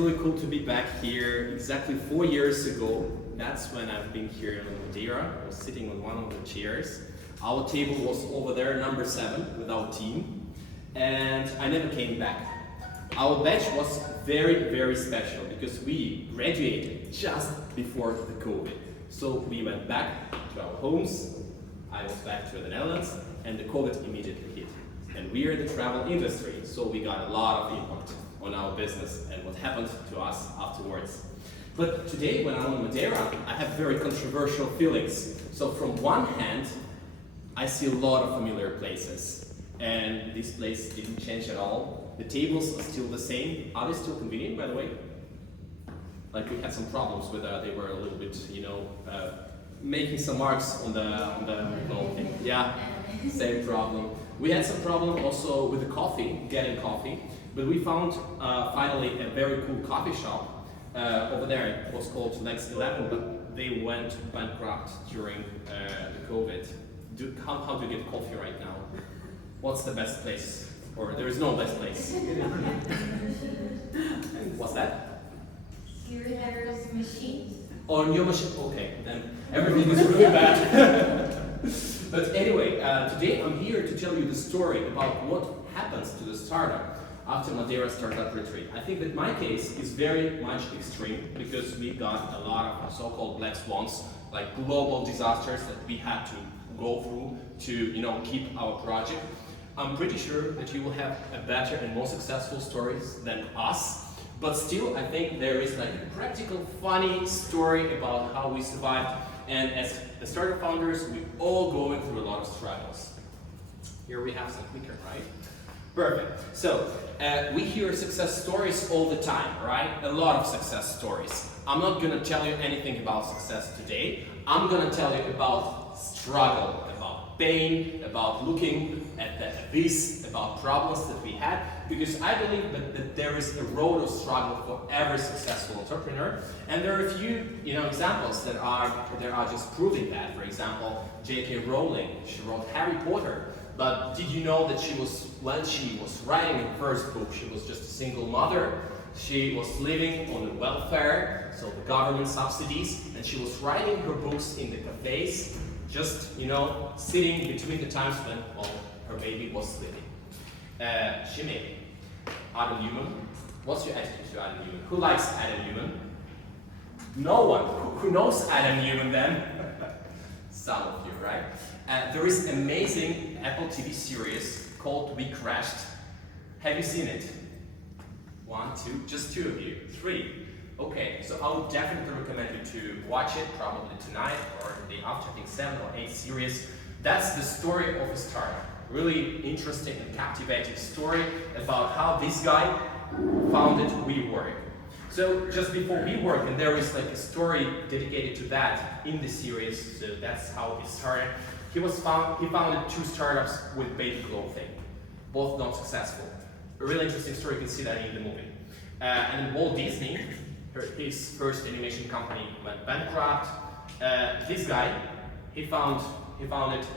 really cool to be back here. Exactly 4 years ago, that's when I've been here in Madeira. I was sitting on one of the chairs. Our table was over there, number 7, with our team. And I never came back. Our batch was very, very special because we graduated just before the COVID. So we went back to our homes. I was back to the Netherlands, and the COVID immediately hit. And we are in the travel industry, so we got a lot of impact on our business and what happened to us afterwards. But today, when I'm in Madeira, I have very controversial feelings. So from one hand, I see a lot of familiar places, and this place didn't change at all. The tables are still the same. Are they still convenient, by the way? Like we had some problems with they were a little bit, making some marks on the thing. Yeah, same problem. We had some problem also with the coffee, getting coffee, but we found finally a very cool coffee shop over there. It was called Next 11, but they went bankrupt during the COVID. How do you get coffee right now? What's the best place? Or there is no best place. What's that? Here there's machines. On your machine? Okay, then everything is really bad. But anyway, today I'm here to tell you the story about what happens to the startup after Madeira Startup Retreat. I think that my case is very much extreme because we got a lot of so-called black swans, like global disasters that we had to go through to keep our project. I'm pretty sure that you will have a better and more successful stories than us. But still, I think there is like a practical, funny story about how we survived. And as the startup founders, we're all going through a lot of struggles. Here we have some clicker, right? Perfect. So, we hear success stories all the time, right? A lot of success stories. I'm not going to tell you anything about success today. I'm going to tell you about struggle, about pain, about looking at the abyss, about problems that we had, because I believe that there is a road of struggle for every successful entrepreneur, and there are a few examples that are just proving that. For example, J.K. Rowling, she wrote Harry Potter, but did you know that when she was writing her first book, she was just a single mother. She was living on the welfare, so the government subsidies, and she was writing her books in the cafes, just sitting between the times when her baby was sleeping. She made it. Adam Newman. What's your attitude to Adam Newman? Who likes Adam Newman? No one. Who knows Adam Newman then? Some of you, right? There is an amazing Apple TV series called We Crashed. Have you seen it? 1, 2, just 2 of you. 3. Okay, so I would definitely recommend you to watch it, probably tonight or the day after, I think 7 or 8 series. That's the story of a startup. Really interesting and captivating story about how this guy founded WeWork. So just before WeWork, and there is like a story dedicated to that in the series, so that's how it started. He founded 2 startups with baby clothing, both not successful. A really interesting story, you can see that in the movie. And Walt Disney, his first animation company, went bankrupt. This guy, he founded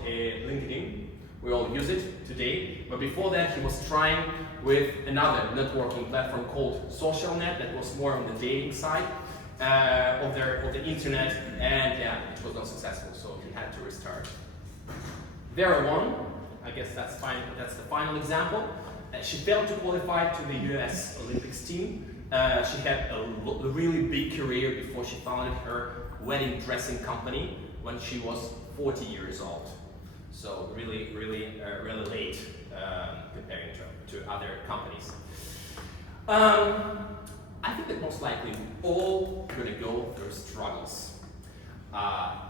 a LinkedIn. We all use it today, but before that he was trying with another networking platform called SocialNet that was more on the dating side of the internet, and yeah, it was not successful, so he had to restart. Vera Wang, I guess that's fine. That's the final example. She failed to qualify to the US Olympics team. She had a really big career before she founded her wedding dressing company when she was 40 years old. So really late comparing to other companies. I think that most likely we all gonna go through struggles.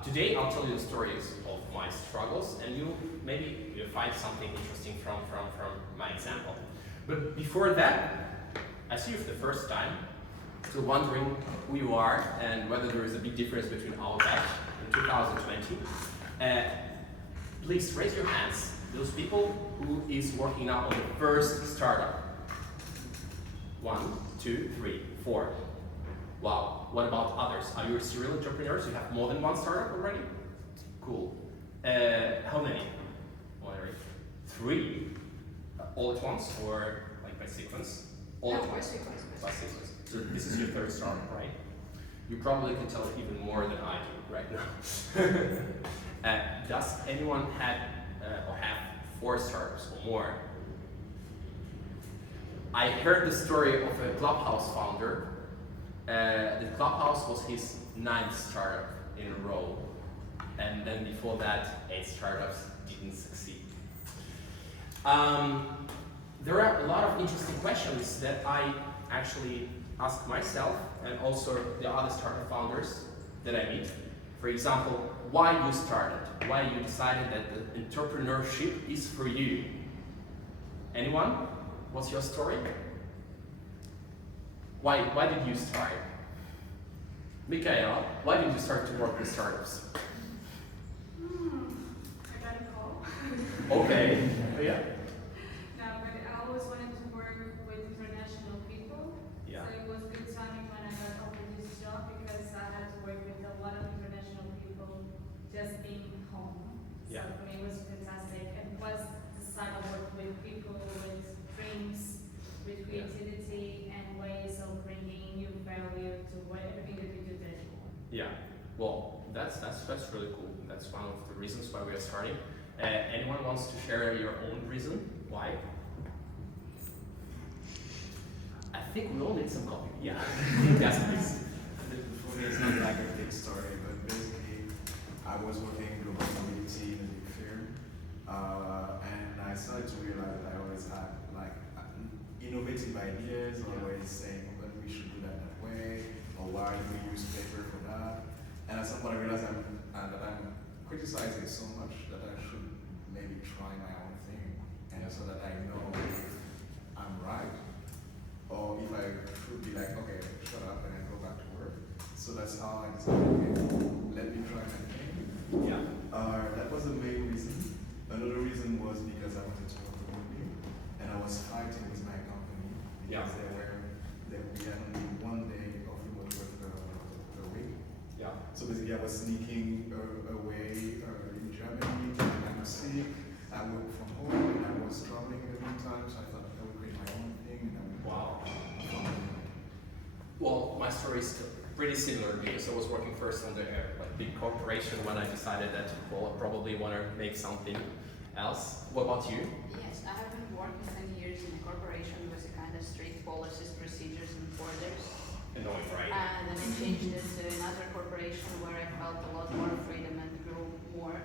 Today I'll tell you the stories of my struggles, and you'll find something interesting from my example. But before that, I see you for the first time, so wondering who you are and whether there is a big difference between our batch in 2020. Please raise your hands, those people who is working now on the first startup. 1, 2, 3, 4. Wow, what about others? Are you serial entrepreneurs? You have more than 1 startup already? Cool. How many? 3. All at once, or like by sequence? All No, the time. Bicycles. So this is your third startup, right? You probably can tell even more than I do right now. Does anyone had or have 4 startups or more? I heard the story of a Clubhouse founder. The Clubhouse was his 9th startup in a row, and then before that, 8 startups didn't succeed. There are a lot of interesting questions that I actually ask myself and also the other startup founders that I meet. For example, why you started, why you decided that the entrepreneurship is for you. Anyone? What's your story? Why did you start? Mikhail, why did you start to work with startups? I got a call. Okay. Yeah. No, but I always wanted to work with international people. Yeah. So it was good timing when I got offered this job because I had to work with a lot of international people just being home. Yeah. So for me it was fantastic. And plus the style of work with people, with dreams, with creativity and ways of bringing new value to everything that we do there. Yeah. Well, that's really cool. That's one of the reasons why we are starting. Anyone wants to share your own reason why? I think we all need some coffee. Yeah. Yes, please. For me, it's not like a big story, but basically, I was working in global mobility in a big firm, and I started to realize that I always had like innovative ideas, always saying, "But we should do that way," or "Why do we use paper for that?" And at some point, I realized that I'm criticizing so much that I should maybe try my own thing, and so that I know if I'm right, or if I should be like, okay, shut up and then go back to work. So that's how I decided, okay, let me try my thing. Yeah. That was the main reason. Another reason was because I wanted to work remotely, and I was fighting with my company because we had only 1 day of remote work per week. Yeah. So basically, I was sneaking away in Germany, and I'm sick. I work from home, and I was traveling in the meantime, so I thought I would create my own thing, and I would. Wow. Well, my story is pretty similar because I was working first on the big corporation when I decided that I probably want to make something else. What about you? Yes, I have been working many years in a corporation with a kind of strict policies, procedures, and orders. Annoying, right? And then I changed it to another corporation where I felt a lot more freedom and grew more.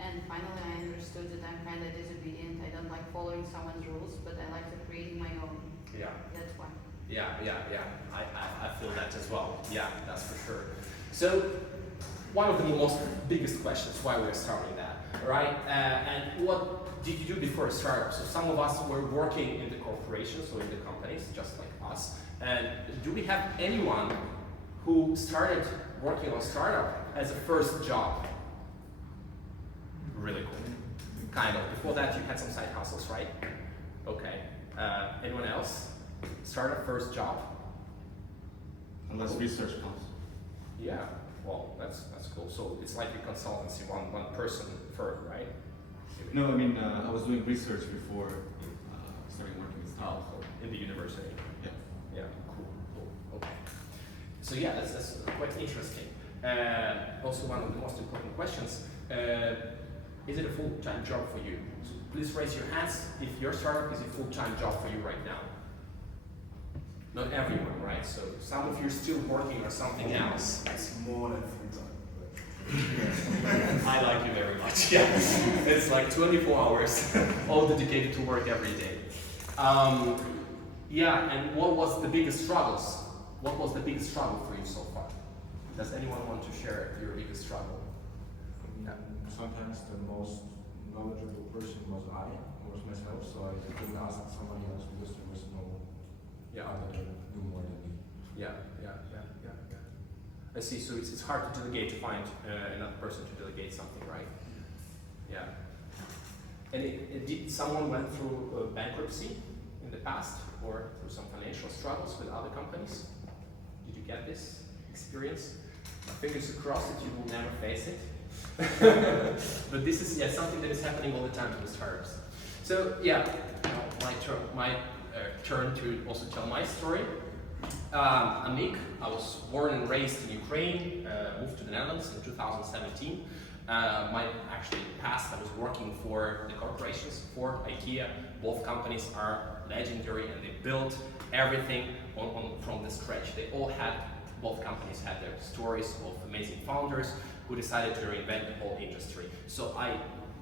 And finally I understood that I'm kind of disobedient. I don't like following someone's rules, but I like to create my own. Yeah. That's why. Yeah. I feel that as well. Yeah, that's for sure. So, one of the most biggest questions why we're starting that, right? And what did you do before a startup? So some of us were working in the corporations or in the companies, just like us. And do we have anyone who started working on startup as a first job? Really cool. Kind of. Before that, you had some side hustles, right? Okay. Anyone else? Startup first job? Unless research counts. Yeah. Well, that's cool. So it's like a consultancy, one person firm, right? No, I mean, I was doing research before starting working with Oh, startups. cool. In the university. Yeah. Yeah. Cool. Okay. So yeah, that's quite interesting. Also, one of the most important questions: is it a full-time job for you? So please raise your hands if your startup is a full-time job for you right now. Not everyone, right? So some of you are still working on something else. It's more than full time. I like you very much. Yeah, it's like 24 hours, all dedicated to work every day. Yeah, and what was the biggest struggles? What was the biggest struggle for you so far? Does anyone want to share your biggest struggle? Yeah. Sometimes the most knowledgeable person was myself, so I couldn't ask somebody else because there was no other that knew more than me. Yeah. I see. So it's hard to delegate, to find another person to delegate something, right? Yeah. And did someone went through bankruptcy in the past, or through some financial struggles with other companies? Did you get this experience? My fingers crossed that you will never face it. But this is something that is happening all the time to the startups. So yeah, my turn to also tell my story. I'm Nick. I was born and raised in Ukraine, moved to the Netherlands in 2017. My actually past, I was working for the corporations, Ford, IKEA. Both companies are legendary and they built everything from the scratch. Both companies had their stories of amazing founders who decided to reinvent the whole industry. So I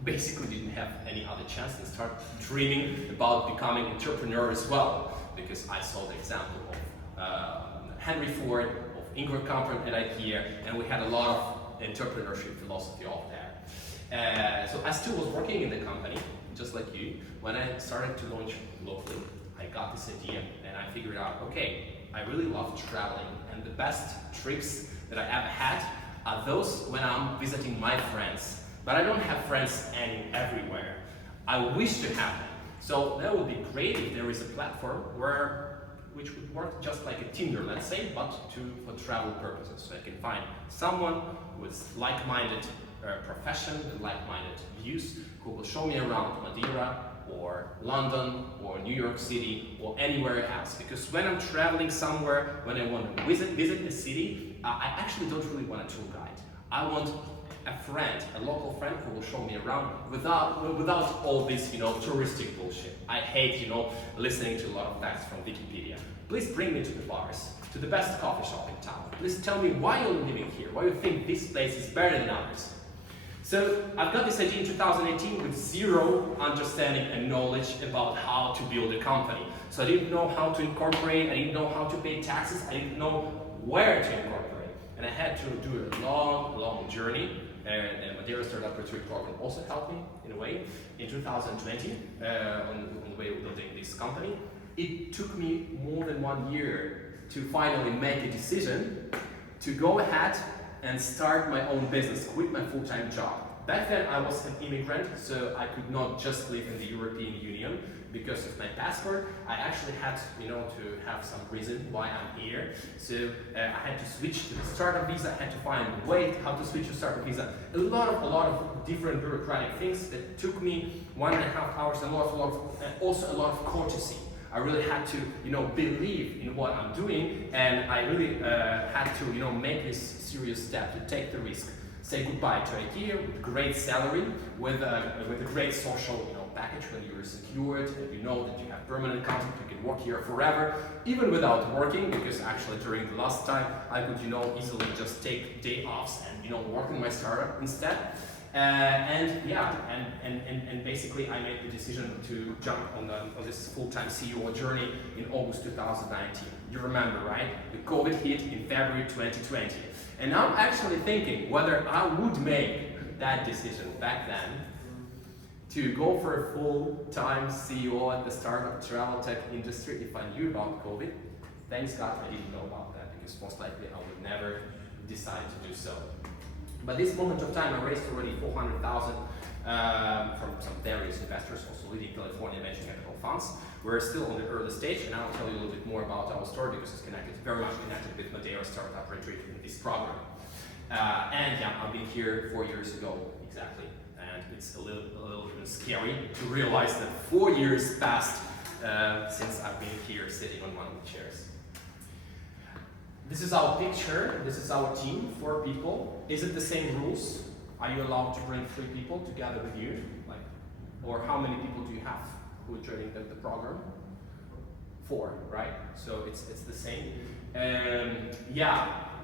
basically didn't have any other chance than start dreaming about becoming an entrepreneur as well, because I saw the example of Henry Ford, of Ingvar Kamprad at IKEA, and we had a lot of entrepreneurship philosophy all there. So I still was working in the company, just like you. When I started to launch Localie, I got this idea and I figured out, okay, I really love traveling, and the best trips that I ever had are those when I'm visiting my friends. But I don't have friends everywhere. I wish to have them. So that would be great if there is a platform which would work just like a Tinder, let's say, but for travel purposes. So I can find someone with like-minded profession and like-minded views who will show me around Madeira or London or New York City or anywhere else. Because when I'm traveling somewhere, when I want to visit a city, I actually don't really want a tour guide. I want a friend, a local friend who will show me around without all this, touristic bullshit. I hate, listening to a lot of facts from Wikipedia. Please bring me to the bars, to the best coffee shop in town. Please tell me why you're living here, why you think this place is better than others. So I've got this idea in 2018 with zero understanding and knowledge about how to build a company. So I didn't know how to incorporate, I didn't know how to pay taxes, I didn't know where to incorporate. And I had to do a long journey. And Madeira Startup Retreat program also helped me in a way. In 2020, on the way of building this company, it took me more than 1 year to finally make a decision to go ahead and start my own business, quit my full-time job. Back then I was an immigrant, so I could not just live in the European Union. Because of my passport, I actually had to have some reason why I'm here. So I had to switch to the startup visa, I had to find a way how to switch to startup visa. A lot of different bureaucratic things that took me 1.5 hours and also a lot of courtesy. I really had to, believe in what I'm doing, and I really had to, make this serious step to take the risk. Say goodbye to IKEA with great salary, with a great social, package when you're secured and you know that you have permanent contract, you can work here forever, even without working, because actually during the last time I could, easily just take day offs and, work in my startup instead. And basically I made the decision to jump on this full-time CEO journey in August 2019. You remember, right? The COVID hit in February 2020. And I'm actually thinking whether I would make that decision back then to go for a full-time CEO at the startup travel tech industry if I knew about COVID. Thanks God I didn't know about that, because most likely I would never decide to do so. By this moment of time, I raised already 400,000 from some various investors, also leading California venture capital funds. We're still on the early stage, and I'll tell you a little bit more about our story because it's very much connected with Madeira Startup Retreat in this program. I've been here 4 years ago, exactly. And it's a little bit scary to realize that 4 years passed since I've been here sitting on one of the chairs. This is our picture, this is our team, 4 people. Is it the same rules? Are you allowed to bring 3 people together with you? Or how many people do you have who are joining the program? 4, right? So it's the same.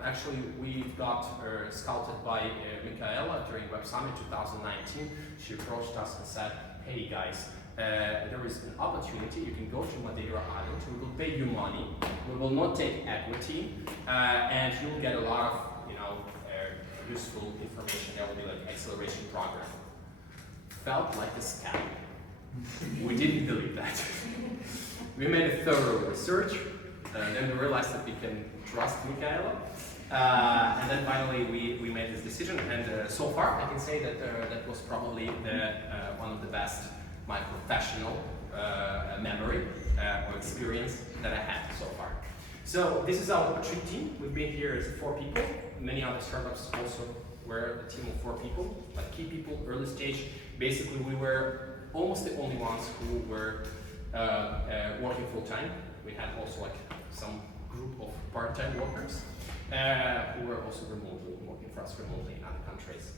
Actually, we got scouted by Michaela during Web Summit 2019. She approached us and said, hey guys, there is an opportunity, you can go to Madeira Island, we will pay you money, we will not take equity, and you will get a lot of useful information. There will be like acceleration program. Felt like a scam. We didn't believe that. We made a thorough research, then we realized that we can trust Michaela. And then finally we made this decision, and so far I can say that that was probably one of the best my professional memory or experience that I had so far. So this is our retreat team. We've been here as 4 people. Many other startups also were a team of 4 people, like key people, early stage. Basically we were almost the only ones who were working full time. We had also like some group of part-time workers who were also remotely working for us remotely in other countries.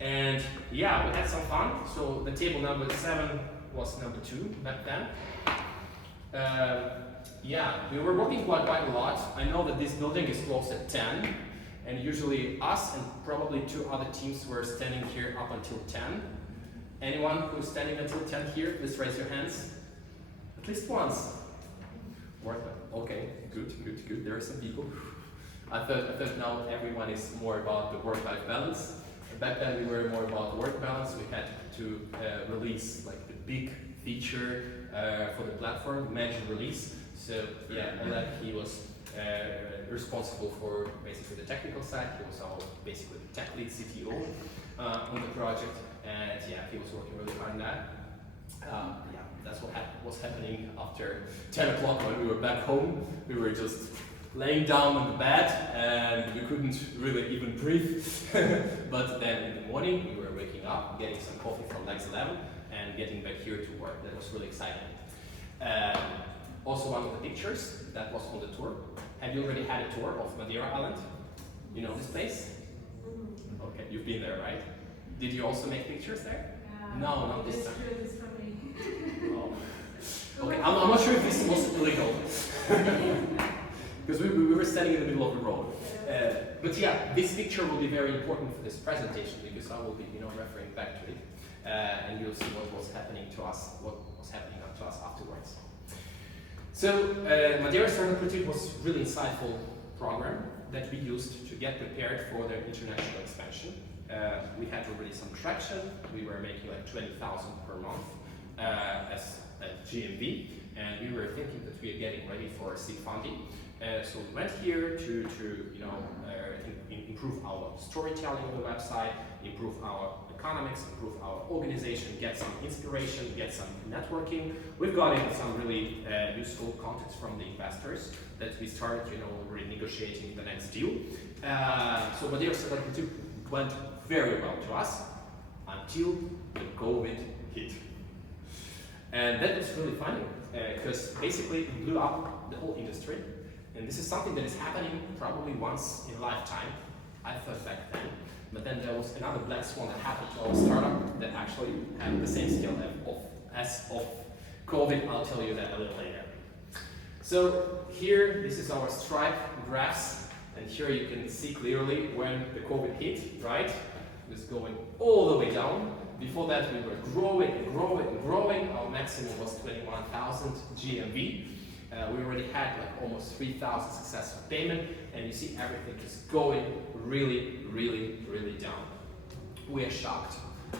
And yeah, we had some fun. So the table number 7 was number 2 back then. Yeah, we were working quite a lot. I know that this building is closed at 10, and usually us and probably 2 other teams were standing here up until 10. Anyone who's standing until 10 here, please raise your hands. At least once. Okay, good. There are some people. I thought now everyone is more about the work-life balance. Back then we were more about work balance. We had to release like the big feature for the platform, major release. So yeah, Oleg, he was responsible for basically the technical side. He was our basically the tech lead CTO on the project, and yeah, he was working really hard on that. Yeah, that's what was happening after 10 o'clock when we were back home. We were just laying down on the bed and we couldn't really even breathe. But then in the morning we were waking up, getting some coffee from Lex 11 and getting back here to work. That was really exciting. Also one of the pictures that was on the tour. Have you already had a tour of Madeira Island? You know this place? Okay, you've been there, right? Did you also make pictures there? No, not this time. Oh. Okay, I'm not sure if this was illegal. Because we were standing in the middle of the road. But yeah, this picture will be very important for this presentation because I will be, referring back to it, and you'll see what was happening to us, afterwards. So Madeira Startup Retreat was a really insightful program that we used to get prepared for the international expansion. We had already some traction. We were making like 20,000 per month as a GMV, and we were thinking that we are getting ready for seed funding. So we went here to improve our storytelling on the website, improve our economics, improve our organization, get some inspiration, get some networking. We've gotten some really useful contacts from the investors that we started, already negotiating the next deal. So Madeira Startup Retreat went very well to us until the COVID hit. And that was really funny because basically it blew up the whole industry. And this is something that is happening probably once in a lifetime. I thought back then. But then there was another black swan that happened to our startup that actually had the same scale as of COVID. I'll tell you that a little later. So here, this is our Stripe graphs. And here you can see clearly when the COVID hit, right? It was going all the way down. Before that, we were growing and growing and growing. Our maximum was 21,000 GMV. We already had like almost 3,000 successful payment, and you see everything is going really down. We are shocked.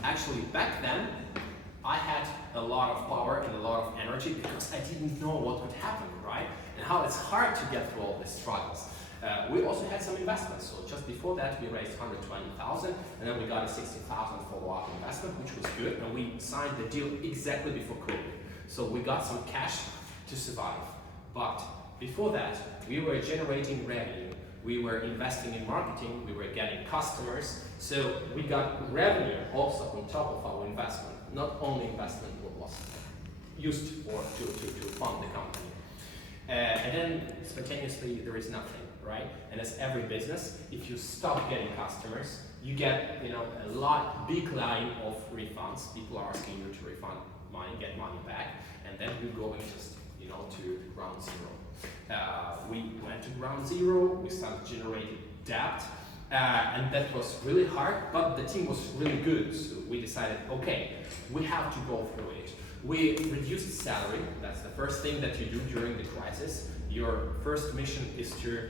Actually, back then, I had a lot of power and a lot of energy because I didn't know what would happen, right? And how it's hard to get through all these struggles. We also had some investments. So just before that, we raised 120,000, and then we got a 60,000 follow-up investment, which was good, and we signed the deal exactly before COVID. So we got some cash to survive. But before that, we were generating revenue, we were investing in marketing, we were getting customers, so we got revenue also on top of our investment. Not only investment was used to fund the company. And then spontaneously there is nothing, right? And as every business, if you stop getting customers, you get a big line of refunds. People are asking you to refund money, get money back, and then you go and just to ground zero. We went to ground zero, we started generating debt, and that was really hard, but the team was really good, so we decided, okay, we have to go through it. We reduced salary, that's the first thing that you do during the crisis. Your first mission is to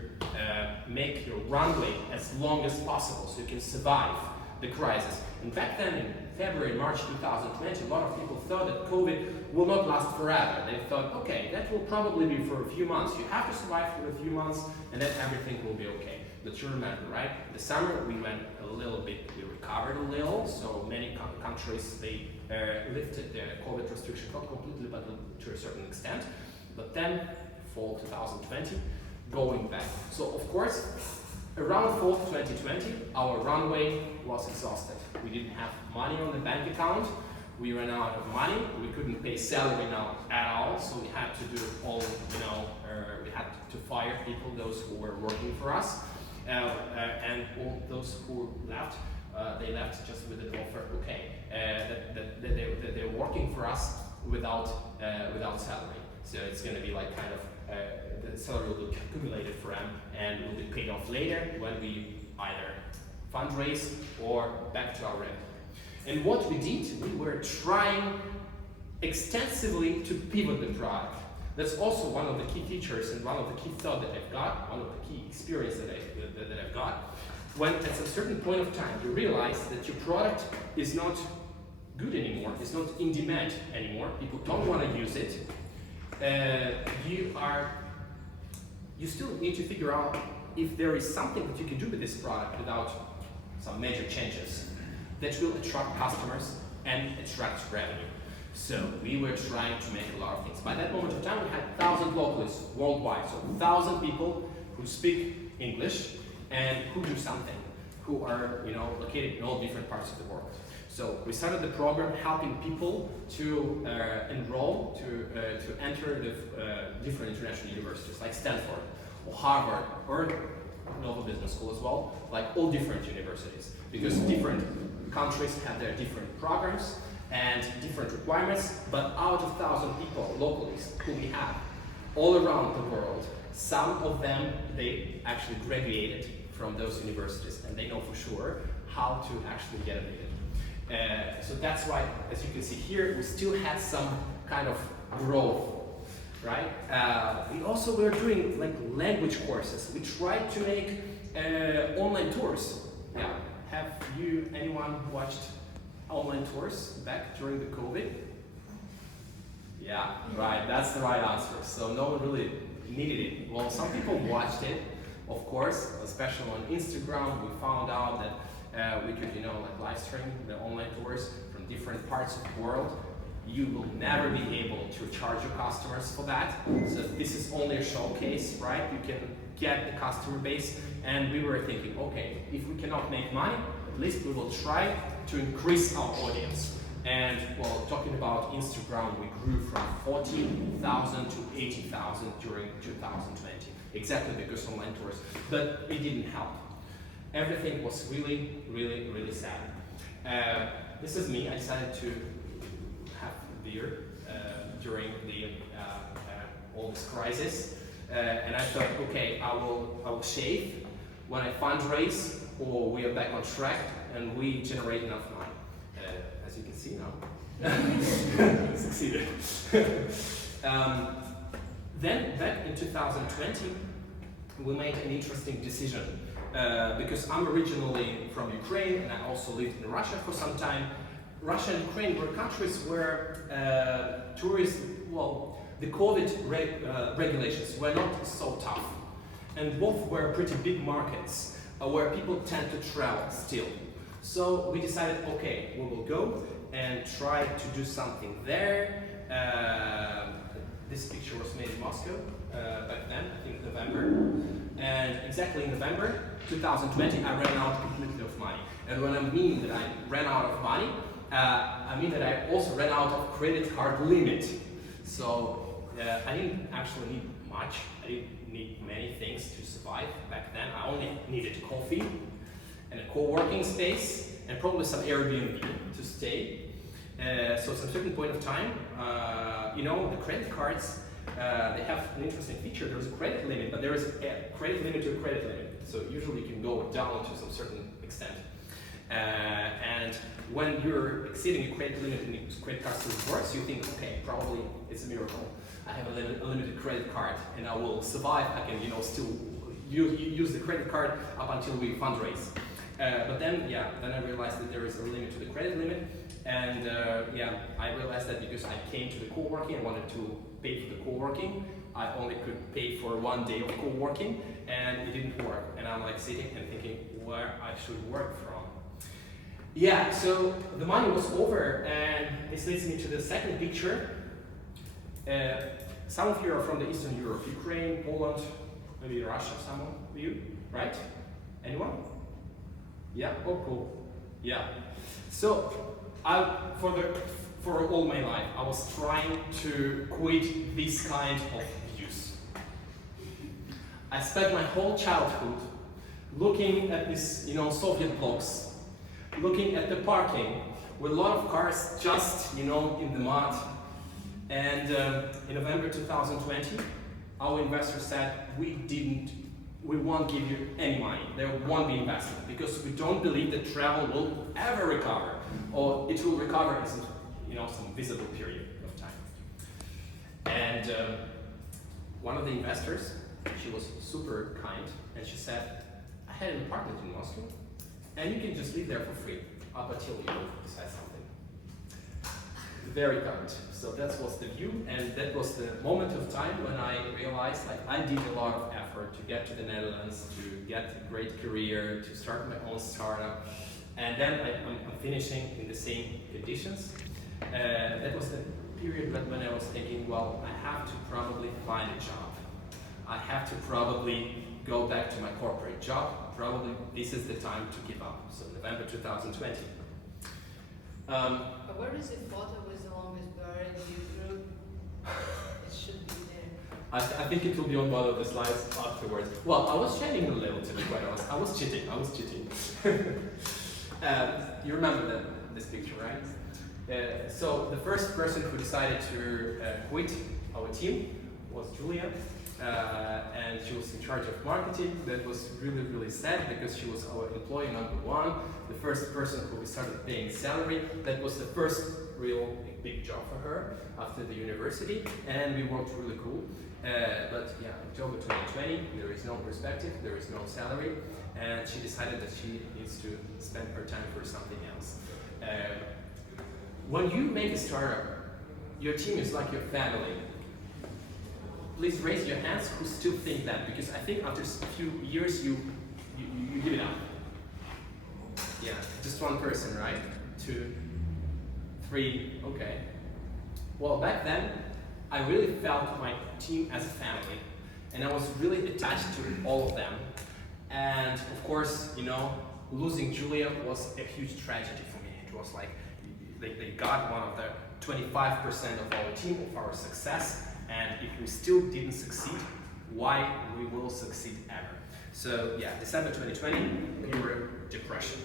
make your runway as long as possible so you can survive the crisis. And back then, in February, March 2020, a lot of people thought that COVID will not last forever. They thought, okay, that will probably be for a few months. You have to survive for a few months, and then everything will be okay. But you remember, right? The summer, we went a little bit, we recovered a little, so many countries, they lifted their COVID restrictions, not completely, but to a certain extent. But then, fall 2020, going back. So, of course, around fall 2020, our runway was exhausted. We didn't have money on the bank account. We ran out of money. We couldn't pay salary now at all, so we had to do all, we had to fire people, those who were working for us, and all those who left, they left just with an offer, that they're working for us without salary. So it's going to be like kind of the salary will be accumulated for them and will be paid off later when we either fundraise or back to our rent. And what we did, we were trying extensively to pivot the product. That's also one of the key features and one of the key thoughts that I've got, one of the key experience that I've got. When at a certain point of time you realize that your product is not good anymore, it's not in demand anymore, people don't want to use it, you still need to figure out if there is something that you can do with this product without some major changes that will attract customers and attract revenue. So we were trying to make a lot of things. By that moment of time, we had 1,000 localists worldwide, so 1,000 people who speak English and who do something, who are located in all different parts of the world. So we started the program helping people to enroll, to enter the different international universities like Stanford or Harvard or Nova Business School as well, like all different universities, because different countries have their different programs and different requirements, but out of 1,000 people, localists, who we have all around the world, some of them, they actually graduated from those universities and they know for sure how to actually get admitted. So that's why, as you can see here, we still had some kind of growth, right? We also were doing like language courses. We tried to make online tours. Yeah. Have anyone watched online tours back during the COVID? Yeah, right, that's the right answer. So no one really needed it. Well, some people watched it, of course, especially on Instagram. We found out that we could, like live stream the online tours from different parts of the world. You will never be able to charge your customers for that. So this is only a showcase, right? You can get the customer base. And we were thinking, okay, if we cannot make money, at least we will try to increase our audience. And well, talking about Instagram, we grew from 14,000 to 80,000 during 2020, exactly because of online tours. But it didn't help. Everything was really, really, really sad. This is me. I decided to have beer during all this crisis, and I thought, okay, I will shave when I fundraise or we are back on track and we generate enough money. As you can see now, succeeded. Then back in 2020, we made an interesting decision because I'm originally from Ukraine and I also lived in Russia for some time. Russia and Ukraine were countries where the COVID regulations were not so tough. And both were pretty big markets where people tend to travel still. So we decided, okay, we will go and try to do something there. This picture was made in Moscow back then, I think November. And exactly in November 2020, I ran out completely of money. And when I mean that I ran out of money, I mean that I also ran out of credit card limit. So I didn't actually need much. I didn't need many things to survive back then. I only needed coffee and a co-working space and probably some Airbnb to stay. So at a certain point of time, the credit cards, they have an interesting feature. There's a credit limit, but there is a credit limit to a credit limit. So usually you can go down to some certain extent. And when you're exceeding a credit limit and the credit card still works, you think, okay, probably it's a miracle. I have a limited credit card and I will survive. I can, still use the credit card up until we fundraise. But then I realized that there is a limit to the credit limit. And I realized that because I came to the co-working, I wanted to pay for the co-working. I only could pay for 1 day of co-working and it didn't work. And I'm like sitting and thinking where I should work from. Yeah, so the money was over and this leads me to the second picture. Some of you are from the Eastern Europe, Ukraine, Poland, maybe Russia, some of you, right? Anyone? Yeah, oh cool. Yeah. So for all my life, I was trying to quit this kind of views. I spent my whole childhood looking at these, Soviet blocks, looking at the parking with a lot of cars just, in the mud. And in November 2020, our investor said, we won't give you any money. There won't be investment because we don't believe that travel will ever recover, or it will recover in some visible period of time. And one of the investors, she was super kind, and she said, I had an apartment in Moscow, and you can just live there for free up until you decide something. Very kind. So that was the view, and that was the moment of time when I realized I did a lot of effort to get to the Netherlands, to get a great career, to start my own startup, and then I'm finishing in the same conditions. That was the period when I was thinking, well, I have to probably find a job. I have to probably go back to my corporate job. Probably this is the time to give up. So November 2020. Where is the photo with the longest bird you drew? It should be there. I think it will be on one of the slides afterwards. Well, I was shedding a little, to be quite honest. I was cheating. You remember this picture, right? So the first person who decided to quit our team was Julia. And she was in charge of marketing. That was really, really sad because she was our employee number one, the first person who we started paying salary. That was the first real big job for her after the university, and we worked really cool. But yeah, October 2020, there is no perspective, there is no salary, and she decided that she needs to spend her time for something else. When you make a startup, your team is like your family. Please raise your hands who still think that, because I think after a few years you give it up. Yeah, just one person, right? 2, 3, okay. Well, back then, I really felt my team as a family, and I was really attached to all of them. And of course, losing Julia was a huge tragedy for me. It was like they got one of the 25% of our team, of our success. And if we still didn't succeed, why we will succeed ever? So yeah, December 2020, pure depression.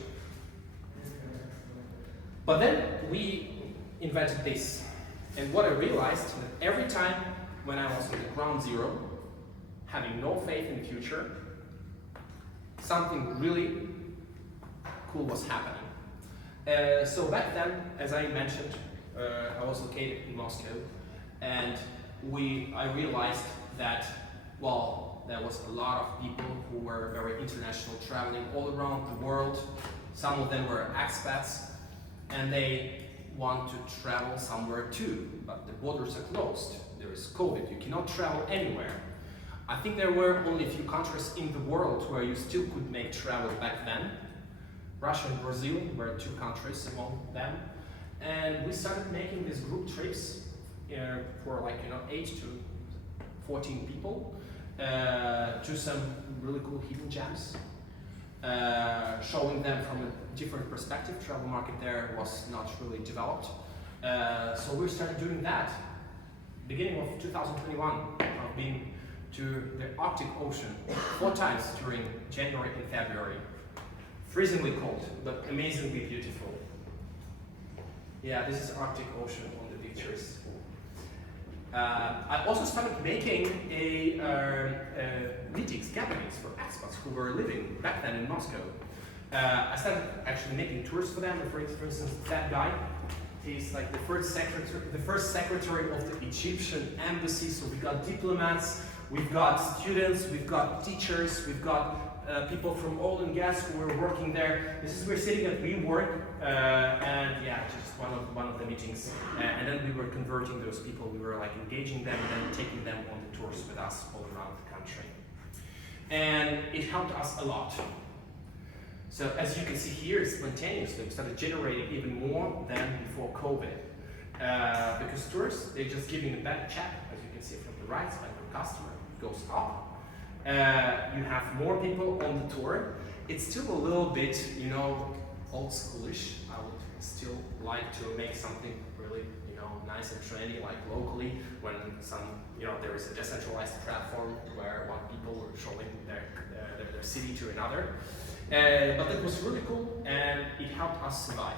But then we invented this. And what I realized, that every time when I was on the ground zero, having no faith in the future, something really cool was happening. So back then, as I mentioned, I was located in Moscow, and I realized that, well, there was a lot of people who were very international, traveling all around the world. Some of them were expats, and they want to travel somewhere too, but the borders are closed. There is COVID, you cannot travel anywhere. I think there were only a few countries in the world where you still could make travel back then. Russia and Brazil were 2 countries among them. And we started making these group trips for 8 to 14 people to some really cool hidden gems, showing them from a different perspective. Travel market there was not really developed, so we started doing that. Beginning of 2021, I've been to the Arctic Ocean 4 times during January and February. Freezingly cold, but amazingly beautiful. Yeah, this is Arctic Ocean on the pictures. I also started making meetings, gatherings for expats who were living back then in Moscow. I started actually making tours for them. For instance, that guy, he's like the first secretary of the Egyptian embassy. So we got diplomats, we've got students, we've got teachers, we've got people from oil and gas who were working there. We're sitting at WeWork, and yeah, just one of the meetings. And then we were converting those people. We were engaging them and then taking them on the tours with us all around the country. And it helped us a lot. So as you can see here, spontaneously we started generating even more than before COVID. Because tours, they're just giving a better check, as you can see from the right side, the customer goes up. You have more people on the tour. It's still a little bit, old schoolish. I would still like to make something really, nice and trendy, like locally, when there is a decentralized platform where one people were showing their city to another. But that was really cool, and it helped us survive.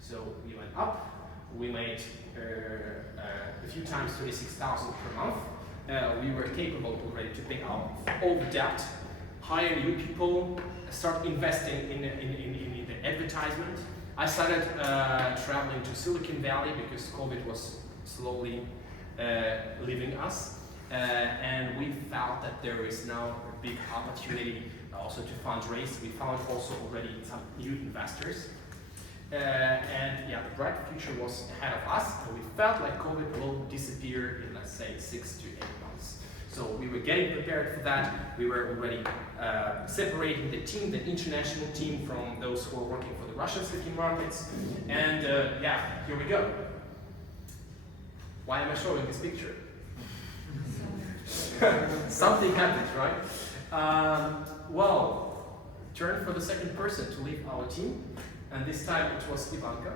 So we went up, we made a few times 26,000 per month. We were capable already to pay off all the debt, hire new people, start investing in the advertisement. I started traveling to Silicon Valley because COVID was slowly leaving us, and we felt that there is now a big opportunity also to fundraise. We found also already some new investors, and yeah, the bright future was ahead of us, and we felt like COVID will disappear in, let's say, 6 to 8 months. So we were getting prepared for that. We were already separating the team, the international team, from those who are working for the Russian-speaking markets. And yeah, here we go. Why am I showing this picture? Something happened, right? Well, turn for the second person to leave our team, and this time it was Ivanka.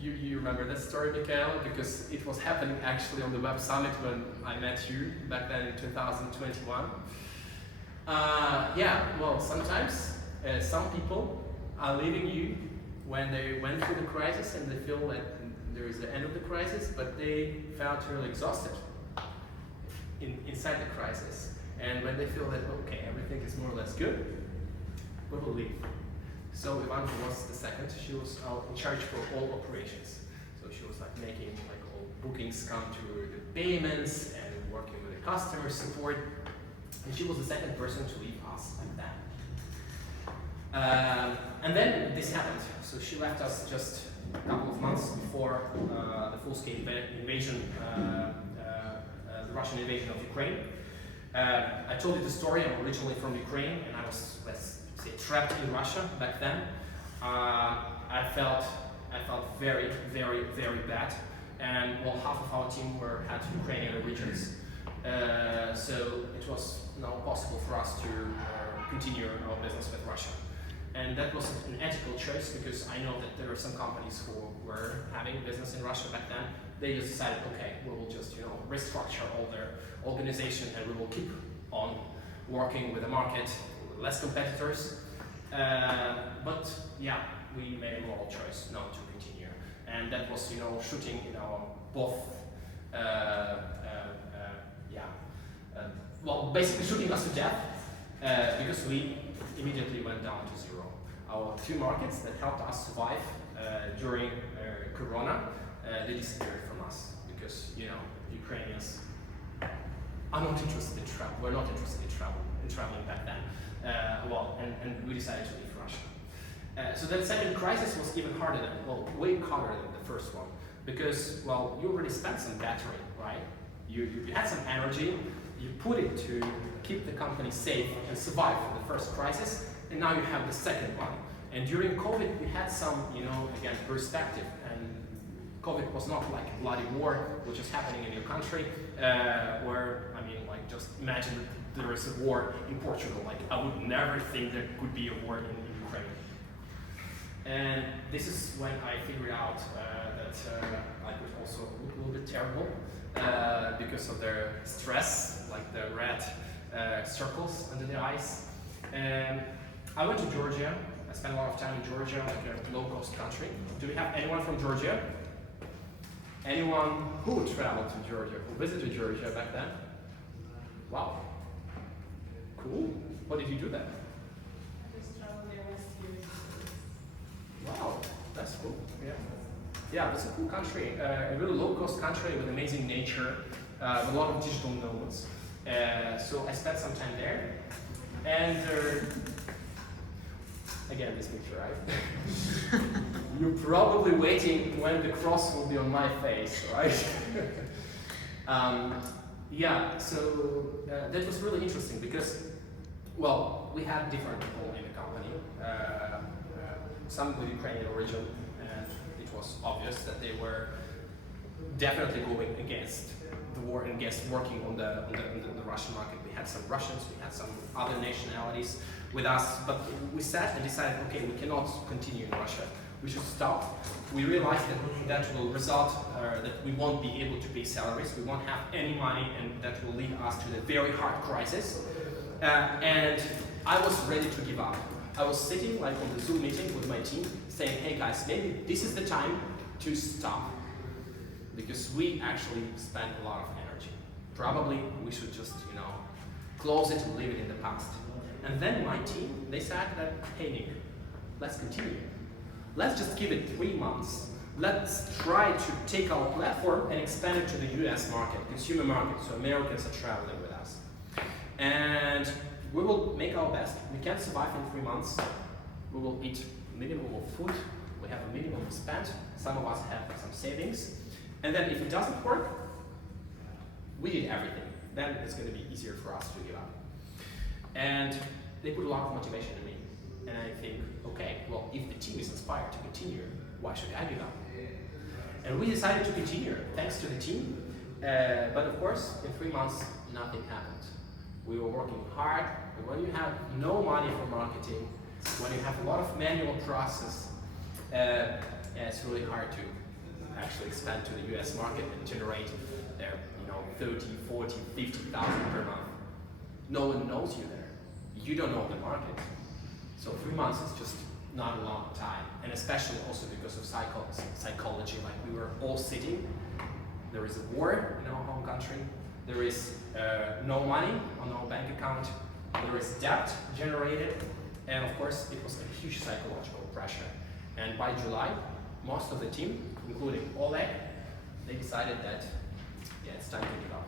You remember that story, Mikhail, because it was happening actually on the Web Summit when I met you back then in 2021. Yeah, well, sometimes some people are leaving you when they went through the crisis and they feel that there is the end of the crisis, but they felt really exhausted inside the crisis. And when they feel that, okay, everything is more or less good, we will leave. So Ivanka was the second. She was in charge for all operations. So she was like making like all bookings come to the payments and working with the customer support. And she was the second person to leave us like that. And then this happened. So she left us just a couple of months before the full-scale invasion, the Russian invasion of Ukraine. I told you the story. I'm originally from Ukraine, and I was, let's say, trapped in Russia back then. I felt very, very, very bad. And well, half of our team had Ukrainian origins, so it was not possible for us to continue our business with Russia. And that was an ethical choice, because I know that there are some companies who were having business in Russia back then. They just decided, okay, we will just restructure all their organization, and we will keep on working with the market, less competitors. But yeah, we made a moral choice not to continue, and that was shooting both well, basically shooting us to death, because we immediately went down to zero. Our two markets that helped us survive during Corona, they disappeared from us, because Ukrainians are not interested in travel. We're not interested in traveling back then. And we decided to leave Russia. So that second crisis was even harder way harder than the first one, because you already spent some battery, right? You had some energy, you put it to keep the company safe and survive the first crisis, and now you have the second one. And during COVID, we had some, again, perspective, and COVID was not like a bloody war, which is happening in your country, where, just imagine that there is a war in Portugal. Like, I would never think there could be a war in Ukraine. And this is when I figured out that I could also look a little bit terrible because of their stress, like the red circles under the eyes. And I went to Georgia. I spent a lot of time in Georgia, like a low-cost country. Do we have anyone from Georgia? Anyone who traveled to Georgia, who visited Georgia back then? Wow. Cool. What did you do there? I just traveled there last year. Wow, that's cool. Yeah. Yeah, that's a cool country. A really low-cost country with amazing nature, with a lot of digital nodes. So I spent some time there. And again, this picture, right? You're probably waiting when the cross will be on my face, right? Yeah, so that was really interesting, because, we had different people in the company. Some with Ukrainian origin, and it was obvious that they were definitely going against the war and against working on the Russian market. We had some Russians, we had some other nationalities with us, but we sat and decided, okay, we cannot continue in Russia. we should stop. We realized that will result that we won't be able to pay salaries, we won't have any money, and that will lead us to a very hard crisis. And I was ready to give up. I was sitting like on the Zoom meeting with my team saying, hey guys, maybe this is the time to stop. Because we actually spent a lot of energy. Probably we should just, close it and leave it in the past. And then my team, they said that, hey Nick, let's continue. Let's just give it 3 months. Let's try to take our platform and expand it to the US market, consumer market, so Americans are traveling with us. And we will make our best. We can survive in 3 months. We will eat minimum of food. We have a minimum spend. Some of us have some savings. And then if it doesn't work, we did everything. Then it's going to be easier for us to give up. And they put a lot of motivation in me. And I think, okay, well, if the team is inspired to continue, why should I give up? And we decided to continue, thanks to the team. But of course, in 3 months, nothing happened. We were working hard. When you have no money for marketing, when you have a lot of manual process, it's really hard to actually expand to the US market and generate there, 30, 40, 50,000 per month. No one knows you there. You don't know the market. So 3 months is just not a long time. And especially also because of psychology, like we were all sitting. There is a war in our home country. There is no money on our bank account. There is debt generated. And of course, it was a huge psychological pressure. And by July, most of the team, including Oleg, they decided that, yeah, it's time to give up.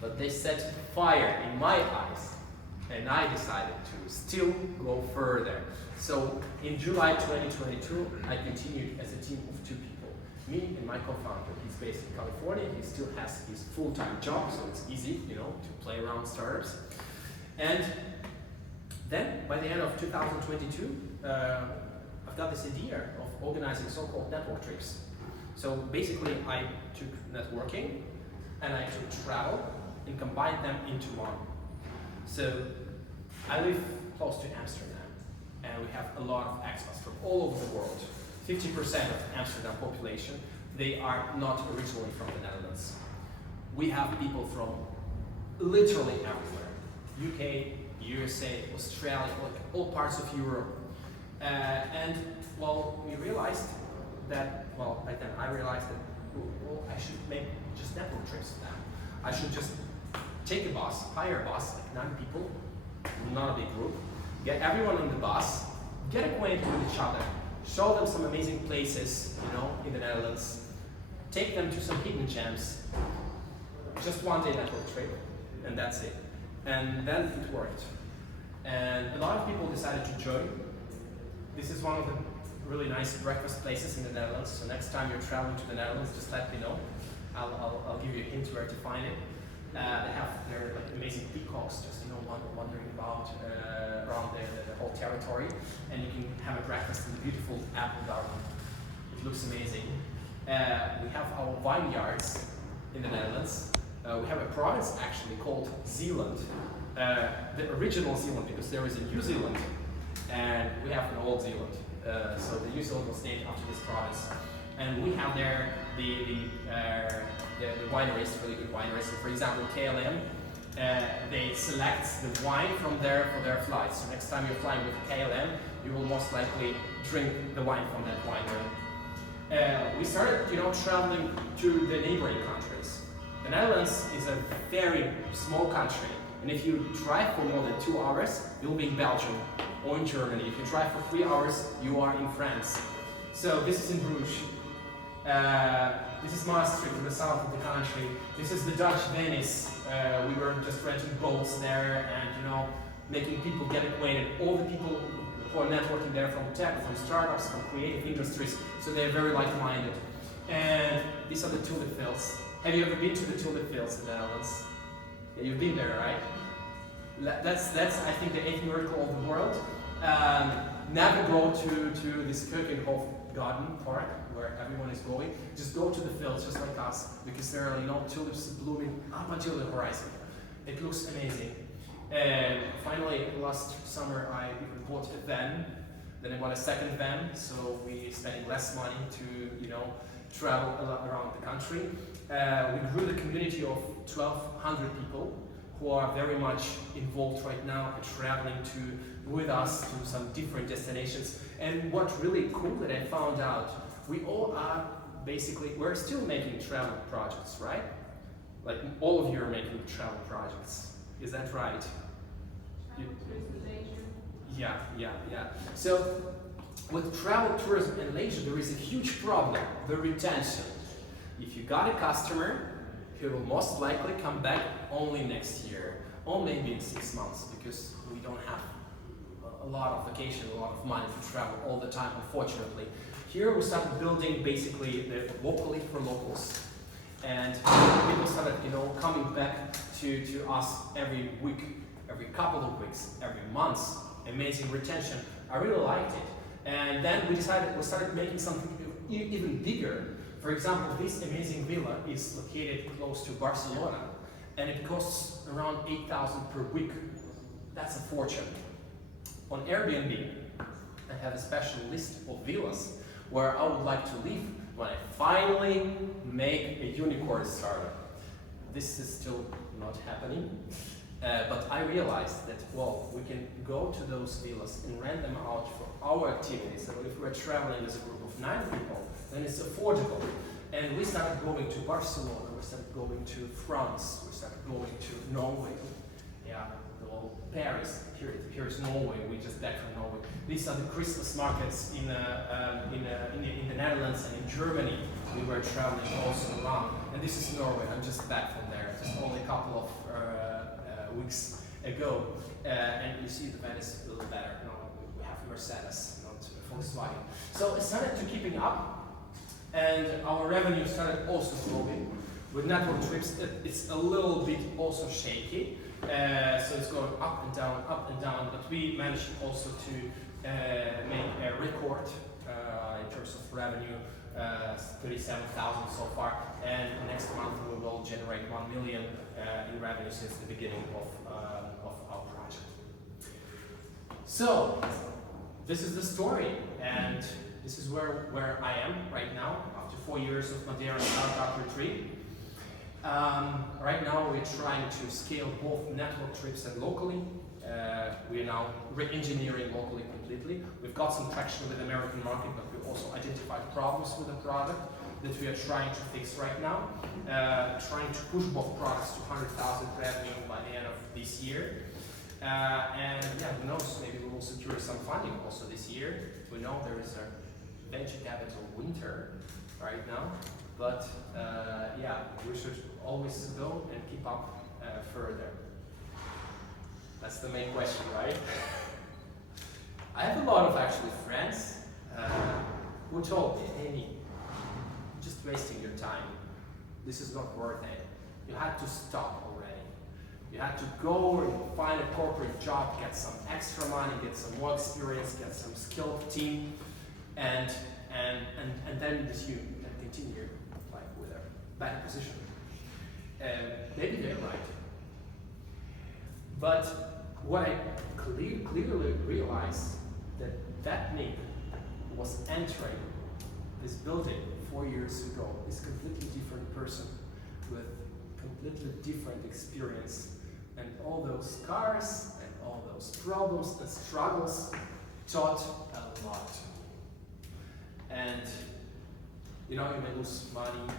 But they set fire in my eyes, and I decided to still go further. So in July 2022, I continued as a team of 2 people. Me and my co-founder. He's based in California. He still has his full-time job, so it's easy, to play around startups. And then, by the end of 2022, I've got this idea of organizing so-called network trips. So basically, I took networking and I took travel and combined them into one. So I live close to Amsterdam, and we have a lot of expats from all over the world. 50% of Amsterdam population, they are not originally from the Netherlands. We have people from literally everywhere. UK, USA, Australia, like all parts of Europe. And well, we realized that, back then I realized that, I should make just network trips for them. I should just take a bus, hire a bus, like 9 people, not a big group, get everyone on the bus, get acquainted with each other, show them some amazing places, in the Netherlands, take them to some hidden gems, just 1 day network trip, and that's it. And then it worked. And a lot of people decided to join. This is one of the really nice breakfast places in the Netherlands, so next time you're traveling to the Netherlands, just let me know. I'll give you a hint where to find it. They have their amazing peacocks, just wandering about around the whole territory, and you can have a breakfast in the beautiful apple garden. It looks amazing. We have our vineyards in the Netherlands. We have a province actually called Zeeland, the original Zeeland, because there is a New Zealand and we have an Old Zealand. So the New Zealand was named after this province, and we have there the wineries, really good wineries. So for example, KLM, they select the wine from there for their flights. So next time you're flying with KLM, you will most likely drink the wine from that winery. We started, traveling to the neighboring countries. The Netherlands is a very small country, and if you drive for more than 2 hours, you'll be in Belgium or in Germany. If you drive for 3 hours, you are in France. So this is in Bruges. This is Maastricht in the south of the country. This is the Dutch Venice. We were just renting boats there and making people get acquainted. All the people who are networking there from tech, from startups, from creative industries, so they're very like-minded. And these are the tulip fields. Have you ever been to the tulip fields in the Netherlands? Yeah, you've been there, right? That's I think the 8th miracle of the world. Never go to this Keukenhof garden park where everyone is going. Just go to the fields, just like us, because there are tulips blooming up until the horizon. It looks amazing. And finally, last summer I bought a van Then I bought a second van, so we spending less money to, you know, travel a lot around the country. We grew the community of 1,200 people who are very much involved right now in traveling with us to some different destinations. And what's really cool that I found out, we all are basically, we're still making travel projects, right? Like all of you are making travel projects. Is that right? Yeah. So with travel, tourism and leisure, there is a huge problem, the retention. If you got a customer, he will most likely come back only next year, or maybe in 6 months, because we don't have a lot of vacation, a lot of money to travel all the time, unfortunately. Here we started building basically the locally for locals. And people started, you know, coming back to us every week, every couple of weeks, every month. Amazing retention. I really liked it. And then we started making something even bigger. For example, this amazing villa is located close to Barcelona, and it costs around 8,000 per week. That's a fortune. On Airbnb, I have a special list of villas where I would like to live when I finally make a unicorn startup. This is still not happening, but I realized that, well, we can go to those villas and rent them out for our activities. So if we're traveling as a group of 9 people, then it's affordable. And we started going to Barcelona, we started going to France, we started going to Norway. Yeah, well, Paris, here is Norway, we just back from Norway. These are the Christmas markets in the Netherlands and in Germany. We were traveling also around. And this is Norway, I'm just back from there, just only a couple of weeks ago. And you see the van is a little better. No, we have Mercedes, not Volkswagen. So it started to keeping up, and our revenue started also growing. With network trips, it's a little bit also shaky. So it's going up and down, but we managed also to make a record in terms of revenue, 37,000 so far, and next month we will generate 1 million in revenue since the beginning of our project. So this is the story, and this is where I am right now after 4 years of Madeira Startup Retreat. Right now we're trying to scale both network trips and locally. We are now re-engineering locally completely. We've got some traction with the American market, but we also identified problems with the product that we are trying to fix right now. Trying to push both products to 100,000 revenue by the end of this year. And yeah, who knows, maybe we will secure some funding also this year. We know there is a venture capital winter right now. But yeah, we should always go and keep up further. That's the main question, right? I have a lot of actually friends who told me, Amy, you're just wasting your time. This is not worth it. You had to stop already. You had to go and find a corporate job, get some extra money, get some more experience, get some skilled team, and then you can continue with a better position. Maybe they're right. But what I clearly realized that Nick was entering this building 4 years ago is a completely different person with completely different experience, and all those scars and all those problems and struggles taught a lot. And you know, you may lose money,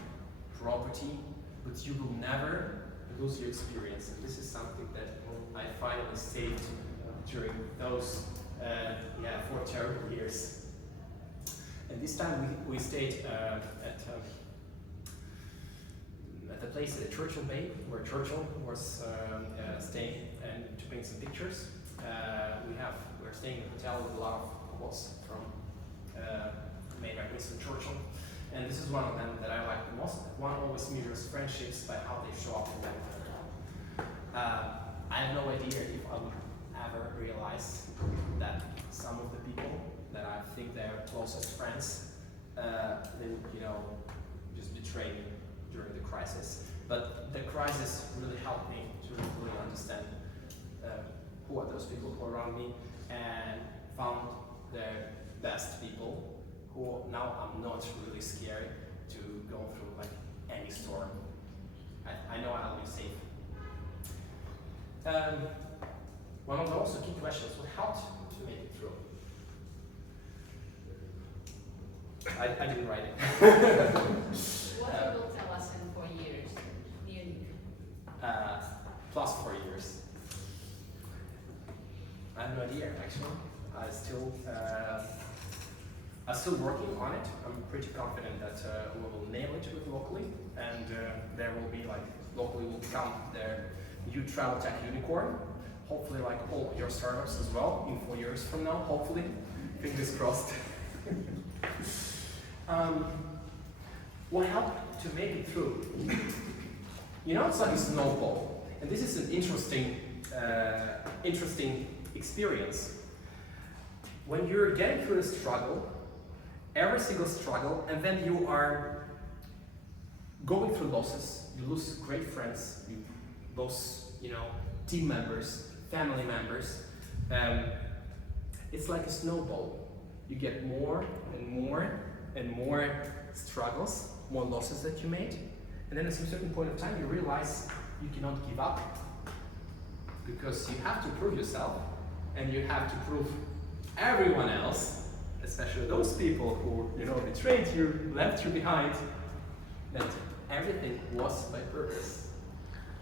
property, but you will never lose your experience. And this is something that I finally saved during those 4 terrible years. And this time we stayed at the place at Churchill Bay, where Churchill was staying and taking some pictures. We're staying in a hotel with a lot of quotes from made by Winston Churchill. And this is one of them that I like the most. One always measures friendships by how they show up in life. I have no idea if I would ever realize that some of the people that I think they are closest friends, they just betray me during the crisis. But the crisis really helped me to really understand who are those people who are around me, and found the best people who now I'm not really scared to go through like any storm. I know I'll be safe. One of the also key questions: what helped to make it through? I didn't write it. What you will tell us in 4 years, unique? Plus 4 years. I have no idea actually. I'm still working on it. I'm pretty confident that we will nail it with Localie, and there will be like Localie will become the new travel tech unicorn. Hopefully, like all your startups as well in 4 years from now. Hopefully, fingers crossed. What helped to make it through? You know, it's like a snowball, and this is an interesting experience. When you're getting through the struggle, every single struggle, and then you are going through losses. You lose great friends, you lose, team members, family members. It's like a snowball. You get more and more and more struggles, more losses that you made, and then at some certain point of time you realize you cannot give up because you have to prove yourself, and you have to prove everyone else, especially those people who betrayed you, left you behind, that everything was by purpose,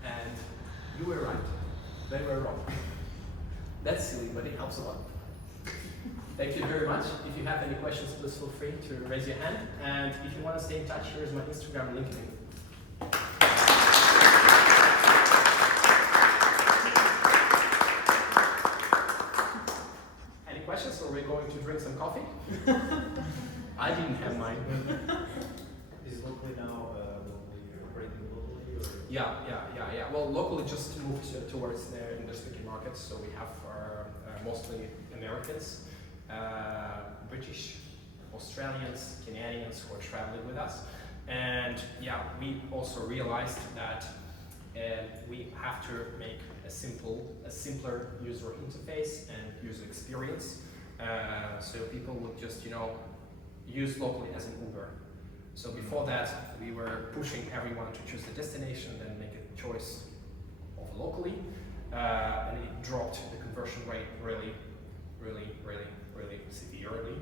and you were right, they were wrong. That's silly, but it helps a lot. Thank you very much. If you have any questions, please feel free to raise your hand. And if you want to stay in touch, here is my Instagram and LinkedIn. Any questions, or are we going to drink some coffee? I didn't have mine. Is Localie now operating globally? Or? Yeah. Well, Localie just moved towards the English-speaking markets, so we have mostly Americans, British, Australians, Canadians who are traveling with us. And we also realized that we have to make a simpler user interface and user experience, so people would just use Localie as an Uber. So before that, we were pushing everyone to choose a destination and make a choice of Localie, and it dropped the conversion rate really severely.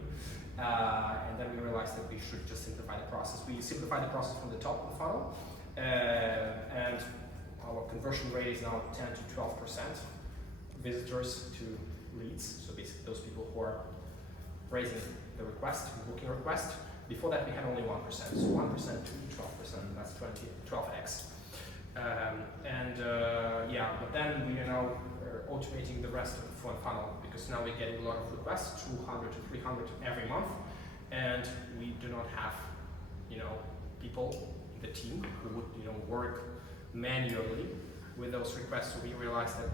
And then we realized that we should just simplify the process. We simplified the process from the top of the funnel, and our conversion rate is now 10 to 12% visitors to leads. So basically those people who are raising the request, booking request. Before that we had only 1%, so 1% to 12%, that's 12x. But then we are now automating the rest of the front funnel, because now we're getting a lot of requests, 200 to 300 every month, and we do not have, people in the team who would, work manually with those requests. So we realized that,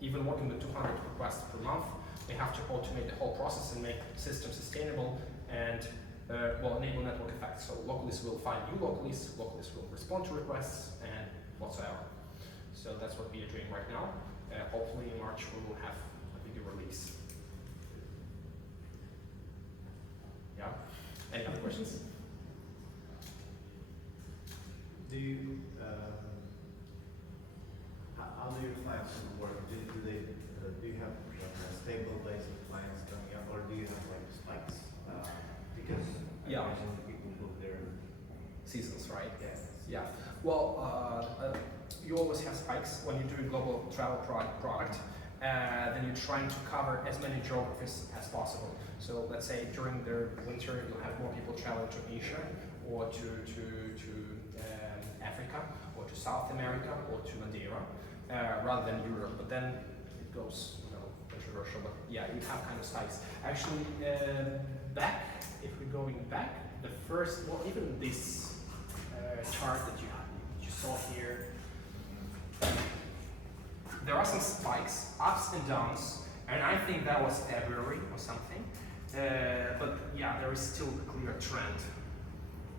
even working with 200 requests per month, we have to automate the whole process and make the system sustainable and enable network effects. So Localies will find new Localies will respond to requests and whatsoever. So that's what we are doing right now. Hopefully in March we will have a bigger release. Yeah. Any other questions? Do you how do your clients work? Do you have a stable base of clients coming up, or do you have like spikes? Because I imagine people book their Seasons, right? yeah. Well, you always have spikes when you do a global travel product. Then you're trying to cover as many geographies as possible. So let's say during the winter you'll have more people traveling to Asia, or to Africa, or to South America, or to Madeira, rather than Europe. But then it goes, controversial. But yeah, you have kind of spikes. Actually, if we're going back, the first, even this chart that you saw here, there are some spikes, ups and downs, and I think that was February or something. But yeah, there is still a clear trend.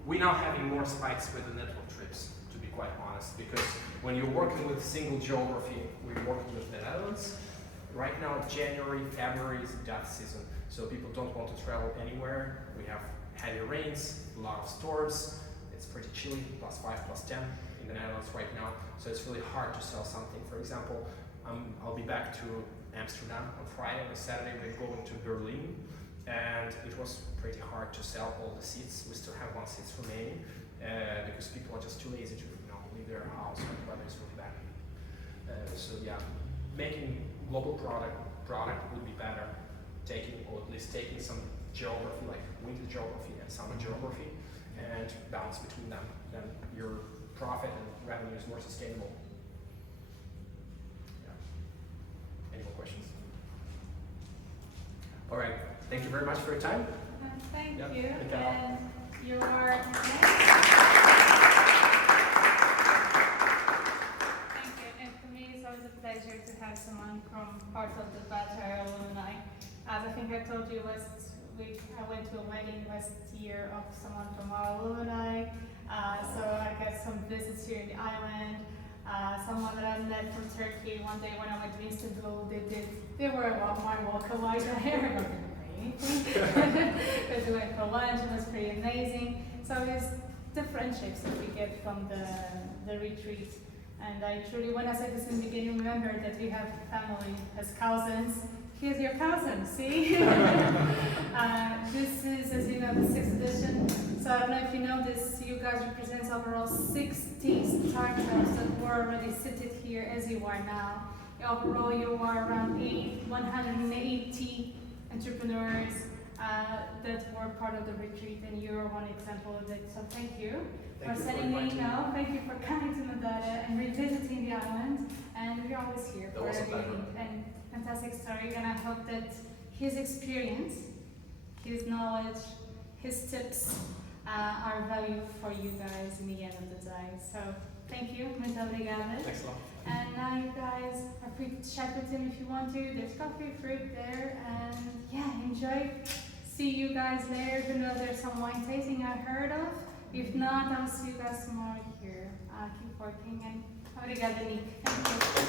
We're now having more spikes with the network trips, to be quite honest, because when you're working with single geography, we're working with the Netherlands, right now, January, February is that season, so people don't want to travel anywhere. We have heavy rains, a lot of storms. It's pretty chilly, +5, +10 in the Netherlands right now, so it's really hard to sell something. For example, I'll be back to Amsterdam on Friday. On Saturday, we're going to Berlin, and it was pretty hard to sell all the seats. We still have 1 seat remaining because people are just too lazy to leave their house when the weather is really bad. So yeah, making global product would be better. Or at least taking some geography, like winter geography and summer geography, and balance between them. Then your profit and revenue is more sustainable. Yeah. Any more questions? All right. Thank you very much for your time. Thank Yep. you. Thank you. And you are next. Thank you. And for me, it's always a pleasure to have someone from part of the Madeira alumni. As I think I told you last week, I went to a wedding last year of someone from our alumni. So I got some visits here in the island. Someone that I met from Turkey one day when I went to Istanbul, they were about my Localie there. Because we went for lunch, it was pretty amazing. So it's the friendships that we get from the retreat. And I truly, when I said this in the beginning, remember that we have family as cousins. Here's your cousin, see? This is, as you know, the 6th edition. So I don't know if you know this, you guys represent overall 60 startups that were already seated here as you are now. Overall, you are around 180 entrepreneurs that were part of the retreat, and you're one example of it. So thank you for sending me an email. Thank you for coming to Madeira and revisiting the island. And we're always here for everything. And fantastic story, and I hope that his experience, his knowledge, his tips are value for you guys in the end of the day. So thank you, muito obrigada. Thanks a lot. And now you guys are free to chat with him if you want to. There's coffee, fruit there, and yeah, enjoy. See you guys later. Who knows, there's some wine tasting I heard of. If not, I'll see you guys tomorrow here. Keep working, and obrigada, Nick. Thank you.